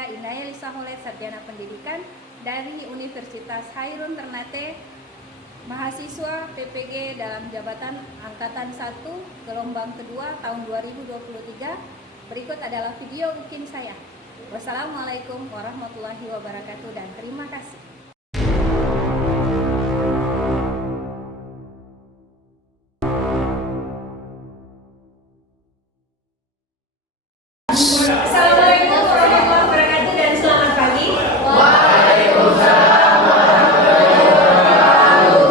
saya Inaya Lisa Holet, Sarjana Pendidikan dari Universitas Hairun Ternate, mahasiswa PPG dalam jabatan Angkatan 1 gelombang kedua tahun 2023. Berikut adalah video UKIM saya. Wassalamualaikum warahmatullahi wabarakatuh dan terima kasih. Assalamualaikum warahmatullahi wabarakatuh dan selamat pagi. Waalaikumsalam warahmatullahi wabarakatuh.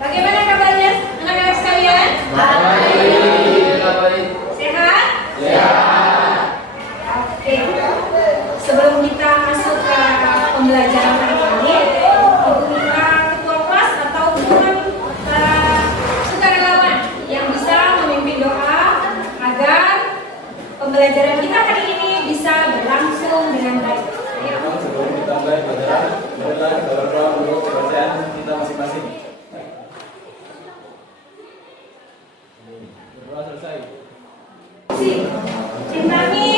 Bagaimana kabarnya anak-anak sekalian? Baik. Sehat? Sehat. Oke. Sebelum kita masuk ke pembelajaran hari ini, untuk kita ketua kelas atau hubungan sukarelawan yang bisa memimpin doa agar pembelajaran kita hari ini bisa berlangsung dengan baik. Ayo. Sebelum kita mulai pelajaran, marilah kita berdoa untuk kebersihan kita masing-masing. Berdoa selesai. Cintami,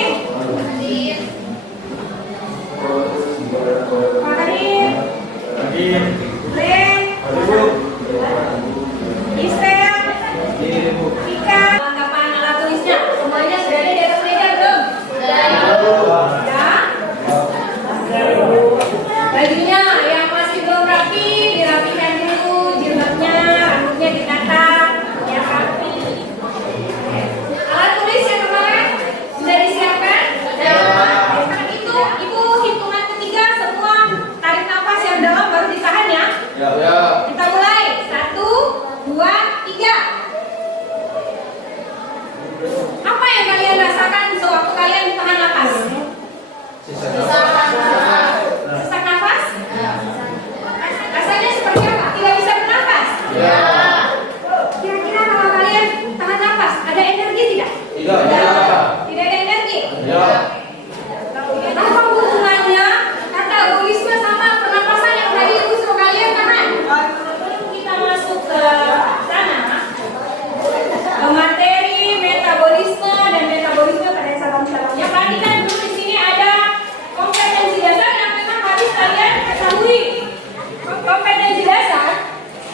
Farid, Hadir. Ren, Hadir. Istel, Hadir, Bu. Ika. Lengkapan alat tulisnya semuanya sudah ada di atas meja belum? Sudah. Bajunya yang masih belum rapi dirapikan dulu, jilbabnya, rambutnya ditata, yang rapi. Alat tulis yang kemarin sudah disiapkan? Sudah. Itu hitungan ketiga semua tarik nafas yang dalam baru ditahan ya. Ya. Kita mulai 1, 2, 3. Apa yang kalian rasakan sewaktu kalian tahan nafas? Sisa Sesak nafas? Rasanya seperti apa? Tidak bisa bernafas? Ya. Kira-kira kalau kalian tahan nafas, ada energi tidak? Tidak. Tidak ada energi? Ya. Apa hubungannya katabolisme sama pernapasan yang tadi Ibu suruh kalian tahan? Sebelum kita masuk ke sana, ke materi metabolisme dan metabolisme pada sabang-sabangnya, perhatikan dulu di sini ada kompetensi dasar yang memang harus kalian ketahui. Kompetensi dasar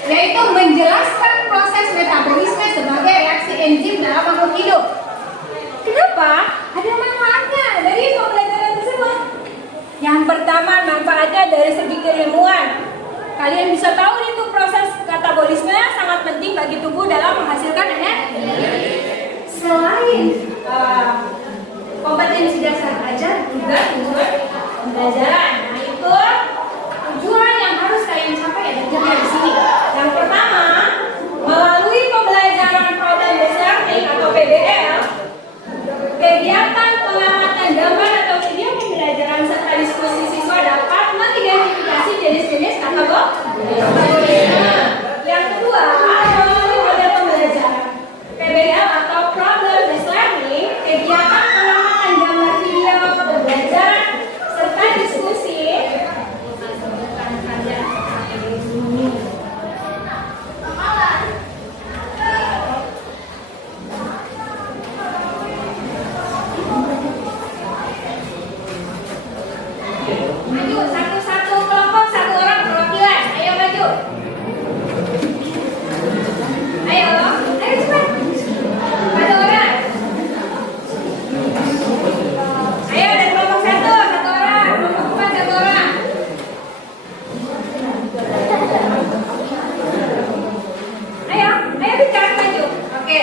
yaitu menjelaskan proses metabolisme sebagai reaksi enzim dalam makhluk hidup. Kenapa? Ada manfaatnya dari pembelajaran tersebut. Yang pertama, manfaatnya dari segi keilmuan. Kalian bisa tahu itu proses katabolisme sangat penting bagi tubuh dalam menghasilkan energi. Selain kompetensi dasar ajar juga tujuan pembelajaran. Nah itu tujuan yang harus kalian capai ada tiga di sini. Yang pertama, melalui pembelajaran problem besar atau PBL, kegiatan pengamatan gambar atau video pembelajaran serta diskusi siswa dapat mengidentifikasi jenis-jenis katabolisme. Yang kedua, melalui model pembelajaran PBL atau problem based learning, kegiatan pengamatan gambar video pembelajaran serta diskusi maju satu-satu kelompok, satu orang perwakilan. Ayo maju. Ayo cepat. Satu orang. Ayo dari kelompok satu orang. Kelompok empat, satu orang. Ayo bicara maju. Oke.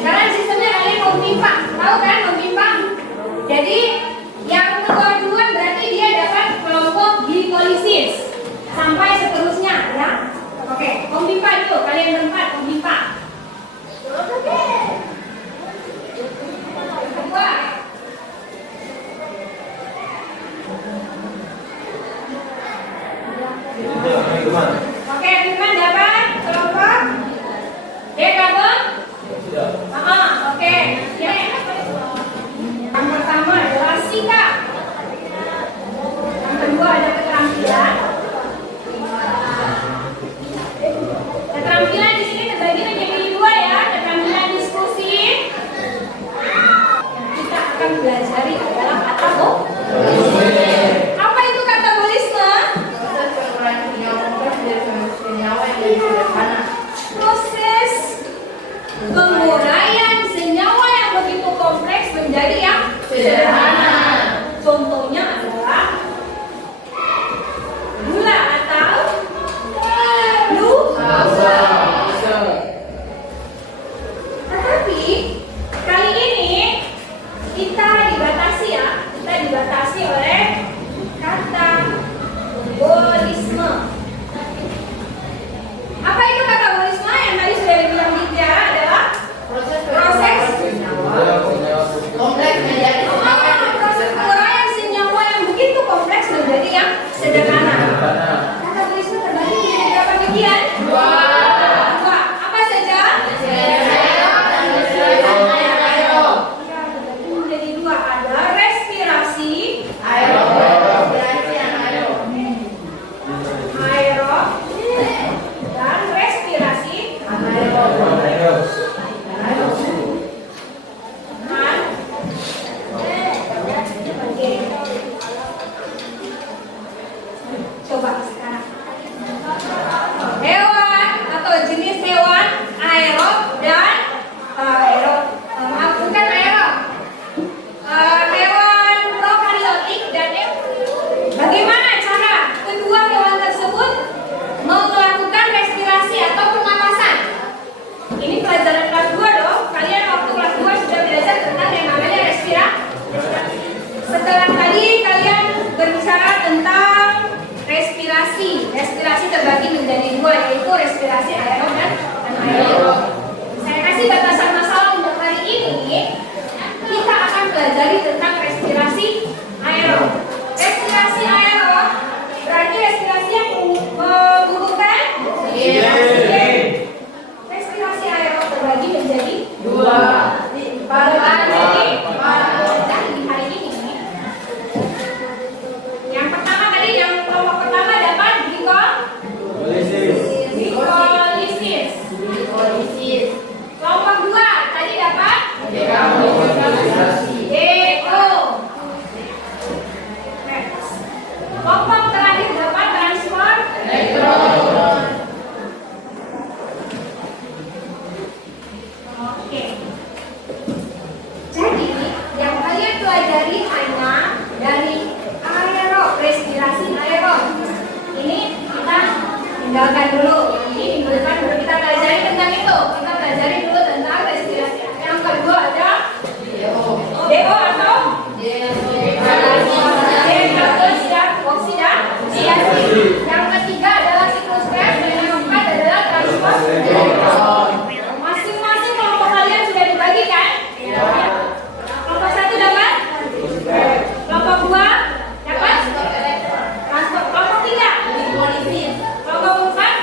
Sekarang sistemnya kalian mau pimpang. Tahu kan mau pimpang? Jadi yang keluar duluan berarti dia dapat kelompok glikolisis sampai seterusnya ya. Oke, pempipa itu kalian berempat pempipa. Kedua. Oke, Firman dapat kelompok D gabung? Oke. Yang pertama adalah Sika. Yang kedua ada keterampilan. Keterampilan di sini terbagi menjadi dua ya, keterampilan akan pelajari adalah katabolisme. Apa itu katabolisme? Proses penguraian senyawa kompleks dari senyawa yang lebih sederhana. Proses penguraian senyawa yang begitu kompleks menjadi yang sederhana. Contohnya adalah gula atau glukosa. Tetapi kali ini kita dibatasi oleh katabolisme. Apa itu katabolisme? Yang tadi sudah dibilang di biara adalah Proses kompleks menjadi proses penguraian senyawa yang begitu kompleks menjadi yang sederhana. Katabolisme terbagi menjadi berapa bagian? Dua. Apa saja? Menjadi dua. Ada respirasi, aerob, dan respirasi Oke. Coba sekarang. Hewan atau jenis hewan aerob dan bukan aerob. Hewan prokaryotik dan bagaimana cara kedua hewan tersebut melakukan respirasi atau pernapasan? Ini pelajaran kelas 2 dong. Kalian waktu kelas 2 sudah belajar tentang yang namanya respirasi. Setelah tadi kalian berbicara tentang respirasi. Respirasi terbagi menjadi dua, yaitu respirasi aerob dan anaerob. Saya kasih batasan masalah untuk hari ini. Kita akan pelajari tentang respirasi aerob. Respirasi aerob berarti respirasi yang membutuhkan oksigen. Respirasi aerob terbagi menjadi dua. Jadi hari ini yang pertama tadi, yang kelompok pertama dapat glikolisis. Kelompok dua tadi dapat DO. Kelompok terakhir dapat transport elektron. Oke. Jadi yang kalian pelajari hanya dari aerob, respirasi aerob. Ini kita tinggalkan dulu. Ini minggu depan baru kita pelajari tentang itu. Kita pelajari dulu tentang respirasi. Yang kedua ada DO atau oksidasi. Yang ketiga adalah siklus Krebs dan yang keempat adalah transport elektron. Masing-masing kelompok kalian sudah dibagi kan? Kelompok satu dapat? Kelompok dua dapat? Transport. Kelompok tiga? Kelompok empat?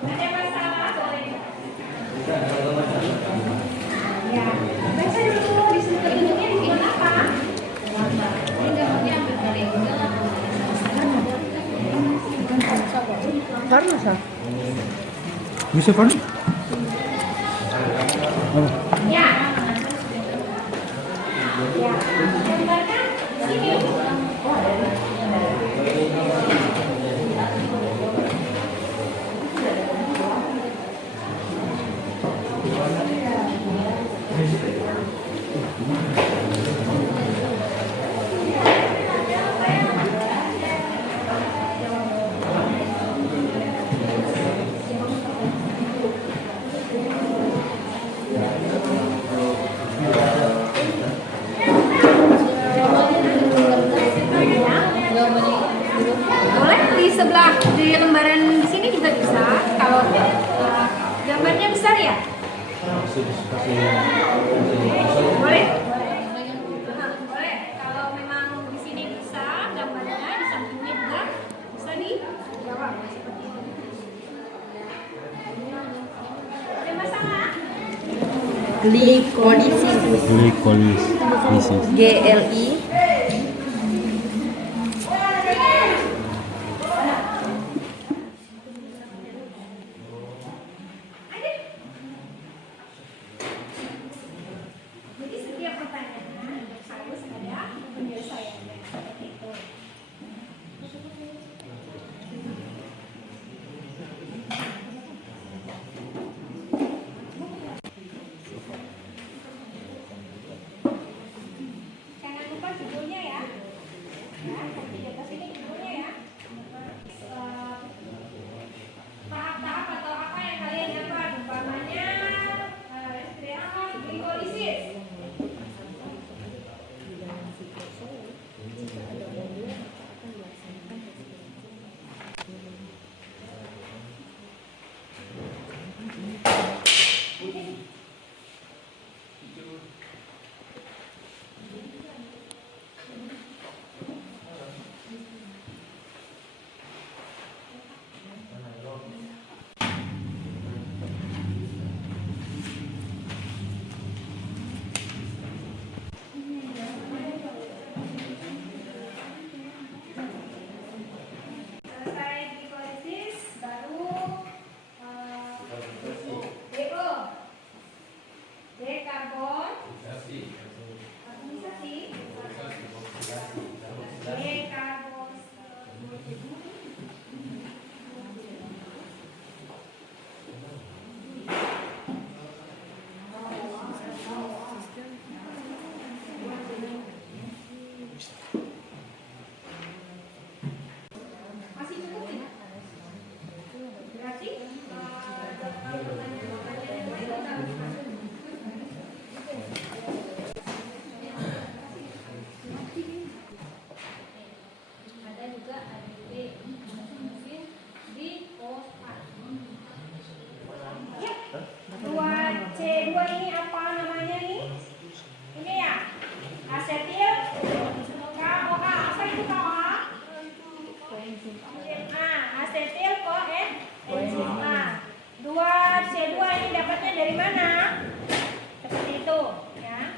Ada masalah boleh. Ya, baca dulu di sini bentuknya dibuat apa? Ini gambarnya ambil dari Parmesan. Bisa kan? ya. Ya, gambarkan sini. Boleh di sebelah di lembaran di sini juga bisa. Kalau gambarnya besar ya? Boleh. Boleh. Kalau memang di sini bisa gambarnya di sampingnya juga bisa dijawab seperti itu. Ada masalah? Glikolisis. GLI. Jadi setiap pertanyaan harus ada penyelesaiannya seperti itu. Jangan lupa judulnya ya. Ya, nanti di atas ini judulnya ya. Tahap-tahap atau apa yang kalian dapat, umpamanya respirasi, glikolisis. Selesai glikolisis, baru DO, D-karbon, karbonisasi, D-karbon. Masih cukup tidak? Berarti ada juga ADP mungkin di fosfat. Ya, 2C2 ini apa namanya nih? Ini ya, asetil KOA. Apa itu KOA? Enzim A, asetil koenzim A. 2C2 ini dapatnya dari mana? Seperti itu, ya.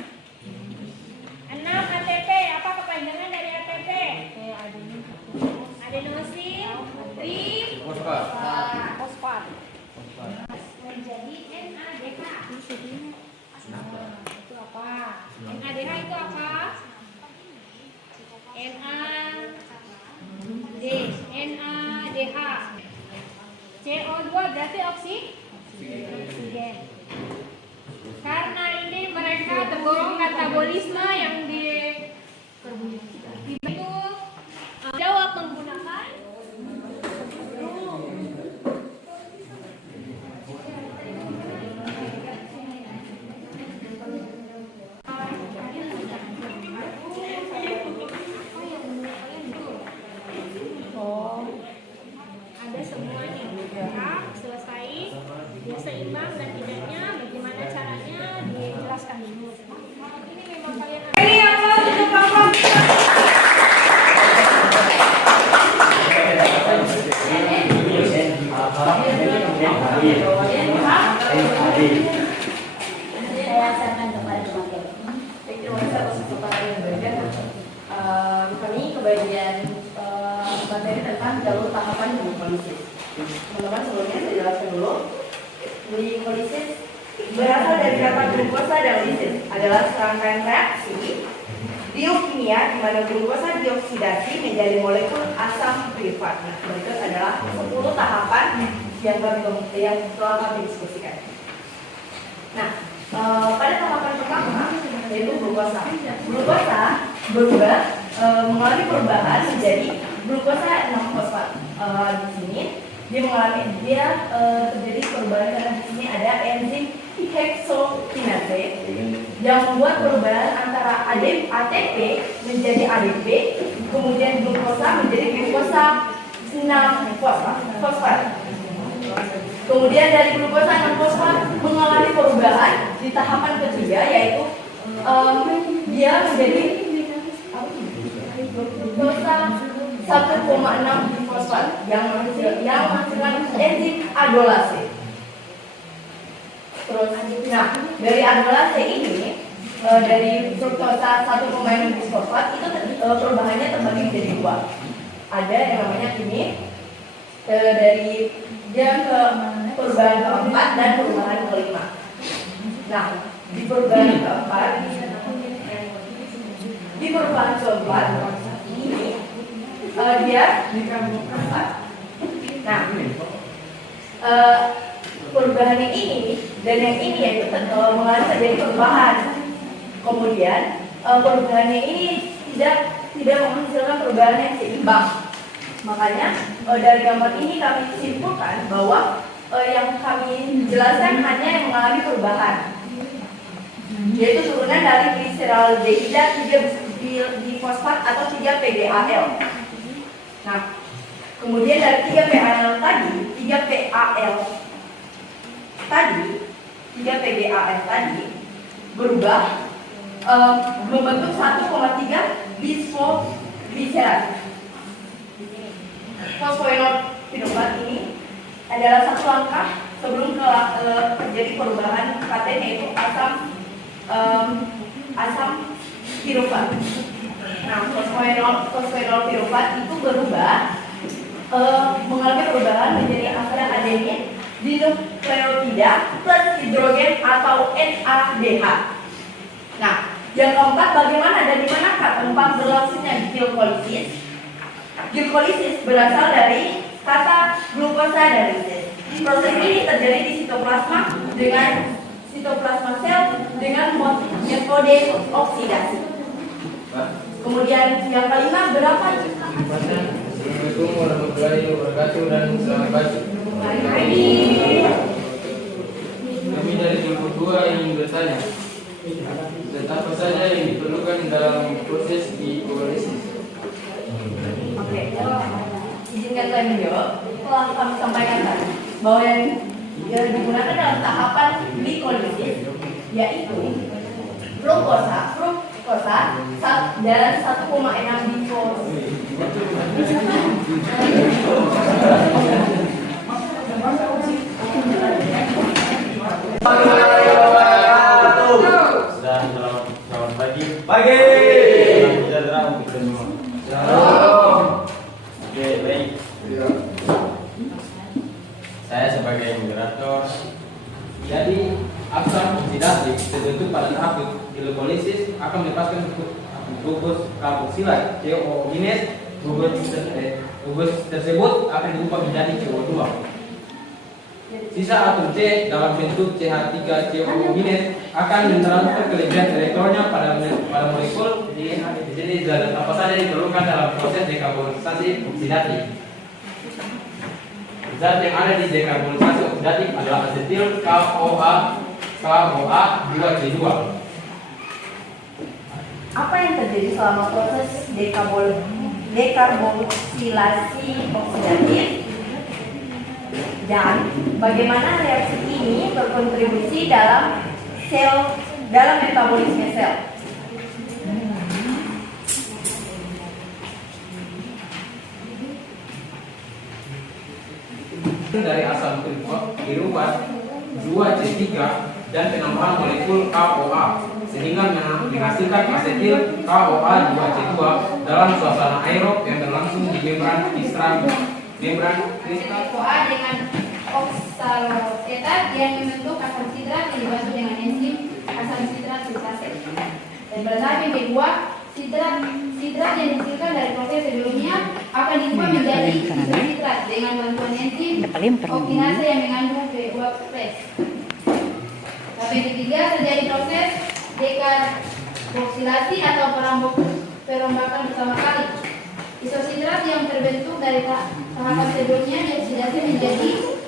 6 ATP, apa kepanjangan dari ATP? Adenosin trifosfat. Menjadi NADH. Itu apa? NADH itu apa? NADH. CO2 berarti oksigen. Karena ini mereka tergolong katabolisme yang itu jawab menggunakan ada semuanya ya, selesai dia seimbang dan tidaknya bagaimana caranya dijelaskan dulu. Ini memang kalian ini apa? tentang jalur tahapan glikolisis. Teman-teman, sebelumnya saya jelaskan dulu. Glikolisis berasal dari kata glukosa dan lisis, adalah serangkaian reaksi biokimia di mana glukosa dioksidasi menjadi molekul asam pirufat. Nah, berikut adalah 10 tahapan yang telah kami diskusikan. Nah, pada tahapan pertama yaitu glukosa. Glukosa berubah mengalami perubahan menjadi glukosa 6-fosfat. Di sini dia terjadi perubahan karena di sini ada enzim heksokinase yang membuat perubahan antara ATP menjadi ADP, kemudian glukosa menjadi glukosa 6-fosfat. Kemudian dari glukosa 6-fosfat mengalami perubahan di tahapan ketiga, yaitu dia menjadi glukosa 1,6 difosfat yang menghasilkan enzim adolase. Terus, nah dari adolase ini dari fruktosa 1,6 difosfat itu perubahannya terbagi menjadi dua. Ada yang namanya ini dari yang ke perubahan keempat dan perubahan kelima. Nah, di perubahan keempat ini dia nah perubahan yang ini dan yang ini yaitu mengalami terjadi perubahan. Kemudian perubahan yang ini tidak menghasilkan perubahan yang seimbang. Makanya dari gambar ini kami simpulkan bahwa yang kami jelaskan hanya yang mengalami perubahan, yaitu turunan dari gliseraldehida 3 difosfat atau 3 PGAL. Nah, kemudian dari 3 PGAL tadi berubah membentuk 1,3 bisfosgliserat. Fosfoenol piruvat ini adalah satu langkah sebelum terjadi perubahan katen, yaitu asam piruvat. Nah, fosfoenol piruvat itu berubah mengalami perubahan menjadi asam adenin dinukleotida plus hidrogen atau NADH. Nah, yang keempat, bagaimana dan di manakah tempat berlangsungnya glikolisis? Glikolisis berasal dari kata glukosa dan lisis. Proses ini terjadi di sitoplasma sel dengan metode oksidasi. Kemudian yang kelima, berapa? Assalamualaikum warahmatullahi wabarakatuh dan selamat pagi. Kami dari kelompok 2 ingin bertanya, apa saja yang diperlukan dalam proses glikolisis? Oke, izinkan saya menjawab. Telah kami sampaikan tadi bahwa yang digunakan dalam tahapan glikolisis yaitu fruktosa dan 1,6 difosfat. Selamat pagi. Pagi. Sejahtera untuk semua. Shalom. Oke, baik. Saya sebagai moderator. Jadi asam oksidasi terbentuk pada tahap glikolisis akan melepaskan glukosa karboksilat CO minus. Glukosa tersebut akan diubah menjadi CO2. Sisa atom C dalam bentuk CH3CO akan mentransfer kelebihan elektronnya pada molekul. Jadi apa saja diperlukan dalam proses dekarbonisasi oksidatif. Zat yang ada di dekarbonisasi oksidatif adalah asetil KOA 2C2. Apa yang terjadi selama proses dekarbosilasi oksidatif? Dan bagaimana reaksi ini berkontribusi dalam metabolisme sel? Dari asam piruvat 2C3 dan penambahan molekul KOA sehingga menghasilkan asetil KOA 2C2 dalam suasana aerob yang berlangsung di membran kristal KOA dengan oksaloetat yang membentuk asam sitrat yang dibantu dengan enzim asam sitrat sintase. Dan pada tahap yang kedua, sitrat yang dihasilkan dari proses sebelumnya akan diubah menjadi isositrat dengan bantuan enzim oksinase yang mengandung P2+. Tahap yang ketiga, terjadi proses dekarboksilasi atau perombakan pertama kali. Isositrat yang terbentuk dari tahapan sebelumnya dioksidasi menjadi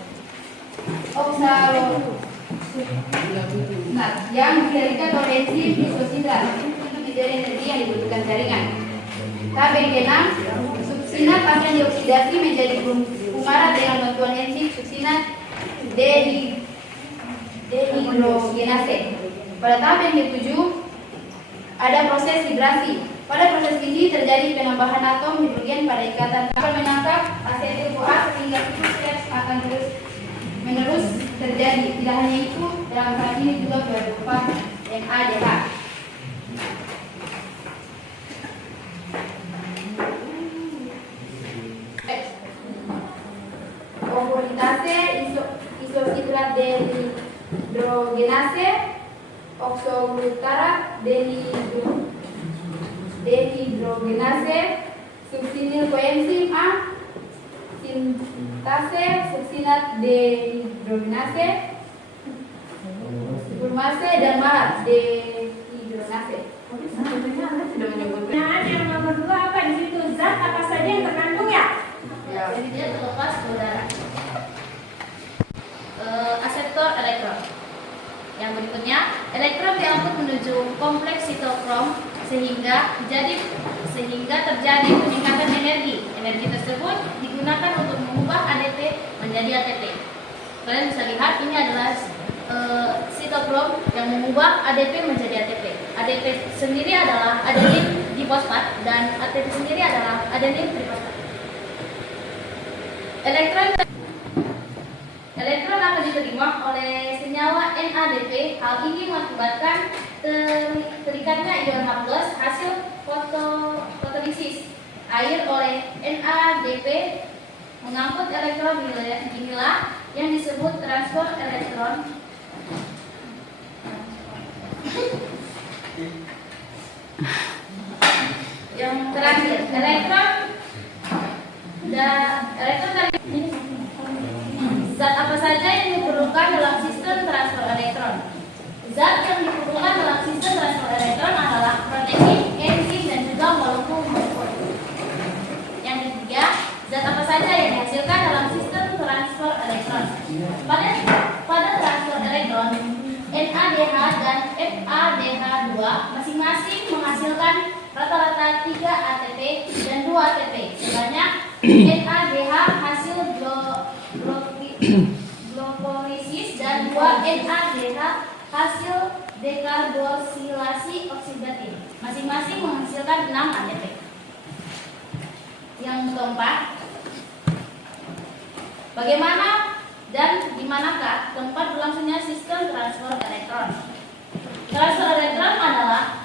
oksaloetat yang dikendalikan oleh enzim isositrat untuk menjadi energi yang dibutuhkan jaringan. Tahap yang keenam, suksinat akan dioksidasi menjadi kumarat dengan bantuan enzim suksinat dehidrogenase. Pada tahap yang ketujuh, ada proses hidrasi. Pada proses ini terjadi penambahan atom hidrogen pada ikatan akan menangkap asetil CoA sehingga proses akan terus menerus terjadi. Tidak hanya itu, dalam hal ini juga berupa NADH. Oxohidrolase, isositrat dehidrogenase, oxoglutarat dehidrogenase, suksinil koenzim A, sintase, suksinat dehidrogenase, sukmase dan marat dehidrogenase. Nah, yang nomor 2 apa di situ? Zat apa saja yang terkandung ya? Jadi dia terlepas ke udara. Aseptor elektron. Yang berikutnya, elektron diangkut menuju kompleks sitokrom sehingga terjadi peningkatan energi. Energi tersebut digunakan untuk mengubah ADP menjadi ATP. Kalian bisa lihat ini adalah sitokrom yang mengubah ADP menjadi ATP. ADP sendiri adalah adenin difosfat dan ATP sendiri adalah adenin trifosfat. Elektron akan diterima oleh senyawa NADP. Hal ini mengakibatkan terikatnya ion H+ hasil fotolisis air oleh NADP mengangkut elektron inilah yang disebut transfer elektron. Yang terakhir, elektron dari zat apa saja yang diperlukan dalam sistem transfer elektron? Zat yang diperlukan dalam sistem transfer elektron adalah protein, enzim, dan juga molekul-molekul. Yang ketiga, zat apa saja yang dihasilkan dalam sistem transfer elektron? Pada transfer elektron, NADH dan FADH2 masing-masing menghasilkan rata-rata 3 ATP dan 2 ATP. Sebanyak NADH hasil glukolisis dan 2 NADH hasil dekarboksilasi oksidatif. Masing-masing menghasilkan 6 ATP. Yang keempat, bagaimana dan di manakah tempat berlangsungnya sistem transfer elektron? Transfer elektron adalah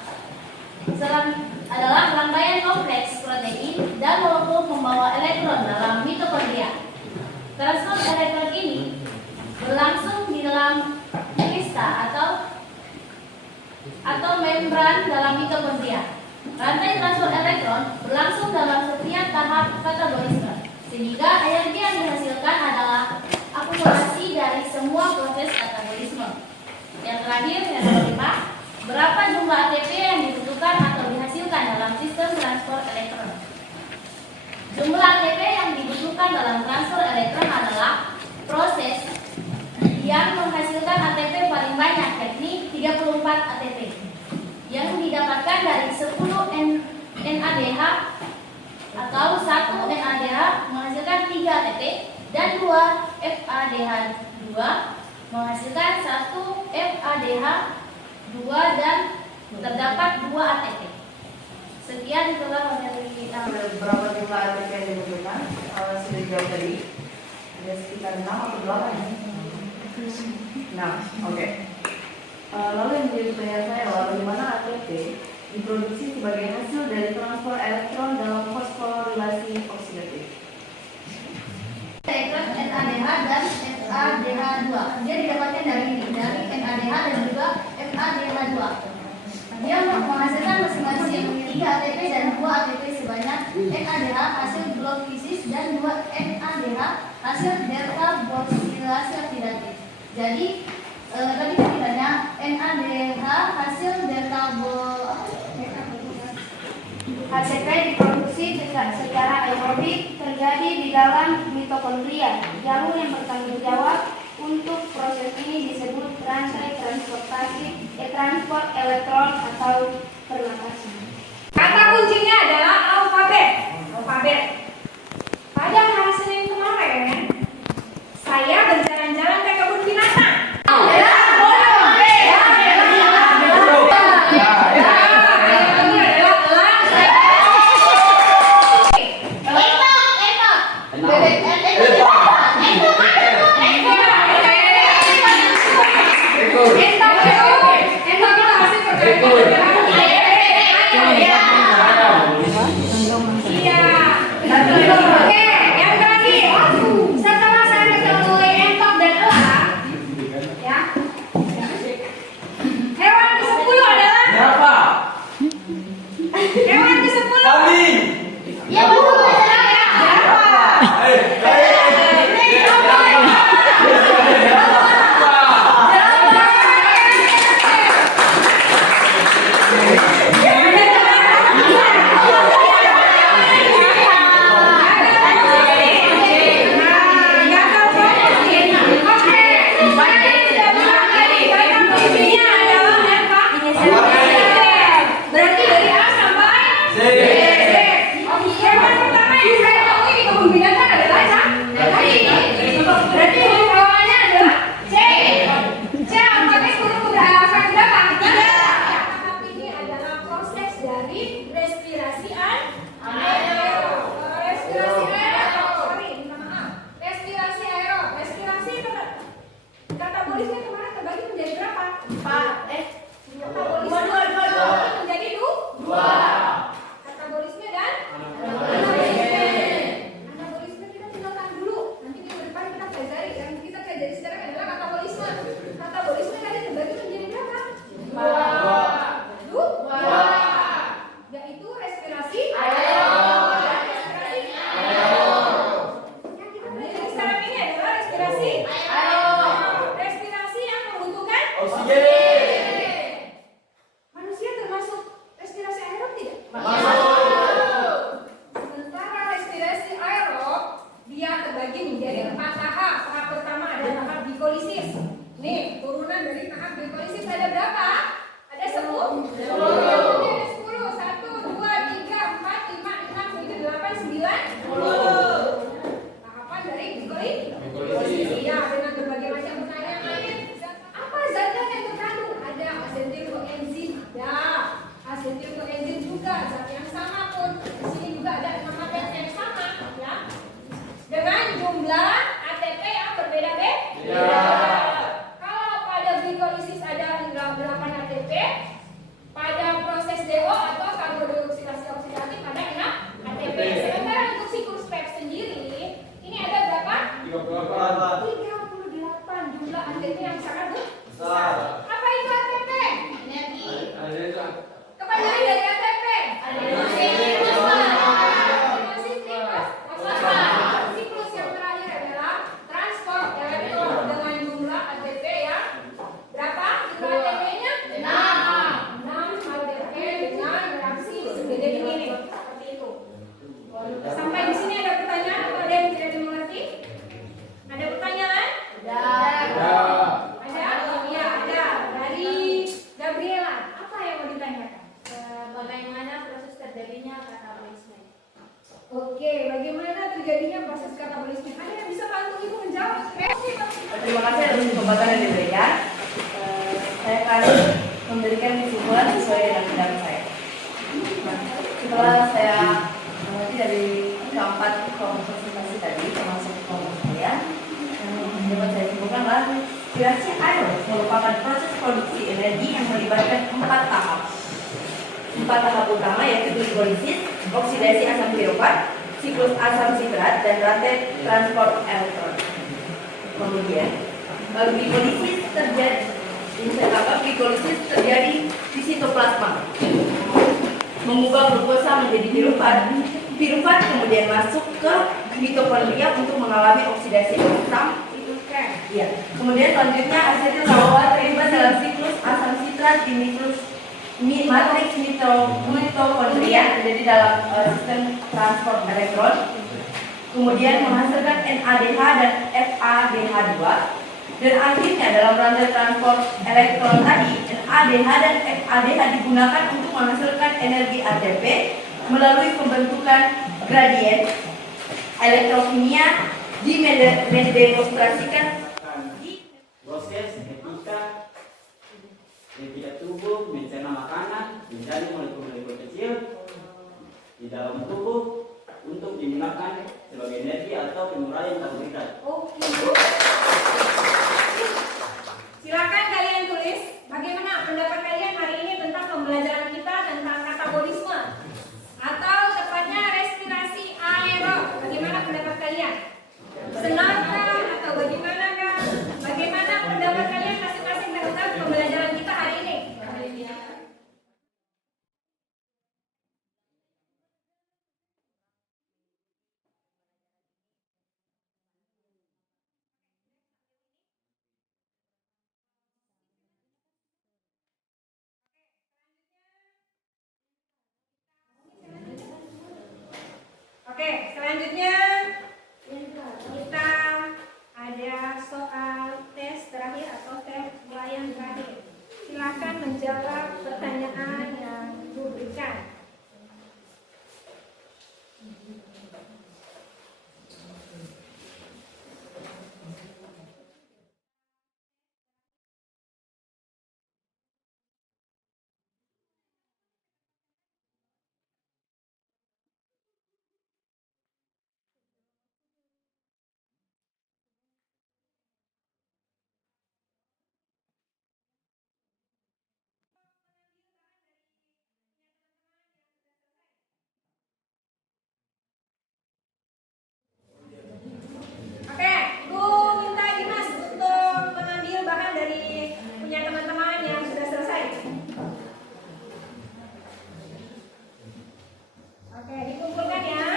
rangkaian kompleks protein dan molekul membawa elektron dalam mitokondria. Transfer elektron ini berlangsung di dalam kristal atau membran dalam mitokondria. Rantai transfer elektron berlangsung dalam setiap tahap katabolisme, sehingga energi yang dihasilkan adalah akumulasi dari semua proses katabolisme. Yang terakhir, yang kelima, berapa jumlah ATP yang dibutuhkan atau dihasilkan dalam sistem transfer elektron? Jumlah ATP yang dibutuhkan dalam transfer elektron adalah proses yang menghasilkan ATP paling banyak, yakni 34 ATP, yang didapatkan dari 10 NADH atau 1 NADH menghasilkan 3 ATP dan 2 FADH2 menghasilkan 1 FADH2 dan terdapat 2 ATP. Sekian telah menjadi Berapa jumlah ATP yang dibutuhkan? Kalau sudah dijawab tadi, ada sekitar 6 atau 8 ya? 6, oke. Lalu yang menjadi pertanyaan saya adalah bagaimana ATP diproduksi sebagai hasil dari transfer elektron dalam fosforilasi oksidatif. Elektron NADH dan FADH2. Dia didapatkan dari NADH dan juga FADH2. Dia menghasilkan masing-masing 3 ATP dan 2 ATP sebanyak NADH hasil blok fisis dan 2 NADH hasil delta bossilasi oksidatif. Jadi tadi setidaknya NADH hasil delta ATP diproduksi secara aerobik terjadi di dalam mitokondria. Jalur yang bertanggung jawab untuk proses ini disebut rantai transport elektron atau pernapasan. Kata kuncinya adalah alfabet. Pada hari Senin kemarin, saya berjalan-jalan ke kebun binatang. Terima kasih atas kesempatan yang diberikan. Saya akan memberikan kesimpulan sesuai dengan bidang saya. Nah, setelah saya mengerti dari keempat kelompok presentasi tadi, termasuk kelompok saya, yang dapat saya simpulkan adalah Oxidasi ion merupakan proses produksi energi yang melibatkan 4 tahap. 4 tahap utama yaitu glikolisis, oksidasi asam pirofat, siklus asam sitrat, dan rantai transport elektron. Kemudian, glikolisis terjadi di sitoplasma, mengubah glukosa menjadi pirufat. Pirufat kemudian masuk ke mitokondria untuk mengalami oksidasi asam. Ya. Kemudian selanjutnya asetil CoA terlibat dalam siklus asam sitrat di matriks mitokondria terjadi dalam sistem transport elektron. Kemudian menghasilkan NADH dan FADH2. Dan akhirnya dalam rantai transport elektron tadi, NADH dan FADH digunakan untuk menghasilkan energi ATP melalui pembentukan gradien elektrokimia didemonstrasikan di proses ketika tubuh mencerna makanan menjadi molekul-molekul kecil di dalam tubuh untuk digunakan sebagai energi atau penguraian karbohidrat. Silakan kalian tulis bagaimana pendapat kalian hari ini tentang pembelajaran kita tentang katabolisme atau tepatnya respirasi aerob. Bagaimana pendapat kalian? Senangkah atau bagaimanakah? Bagaimana pendapat kalian masing-masing tentang pembelajaran kita hari ini? Oke, selanjutnya kita ada soal tes terakhir atau tes yang terakhir. Silakan menjawab pertanyaan yang diberikan. Oke, Bu minta Dimas untuk mengambil bahan dari punya teman-teman yang sudah selesai. Oke, dikumpulkan ya.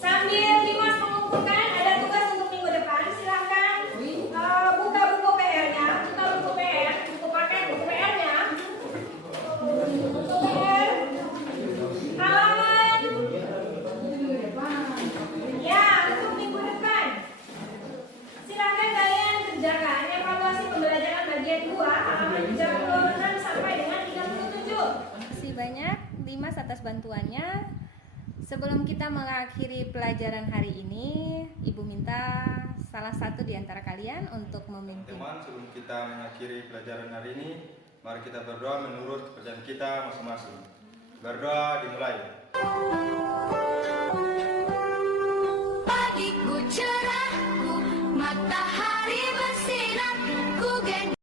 Sambil Dimas mengumpulkan, ada tugas untuk minggu depan. Silahkan buka buku PR-nya, buka buku PR, buku paket, buku PR-nya. Buku PR, halaman. Ya, untuk minggu depan. Silakan kalian kerjakan evaluasi pembelajaran bagian 2 halaman 36 sampai dengan 37. Terima kasih banyak Dimas atas bantuannya. Sebelum kita mengakhiri pelajaran hari ini, Ibu minta salah satu di antara kalian untuk memimpin. Teman, sebelum kita mengakhiri pelajaran hari ini, mari kita berdoa menurut kepercayaan kita masing-masing. Berdoa dimulai.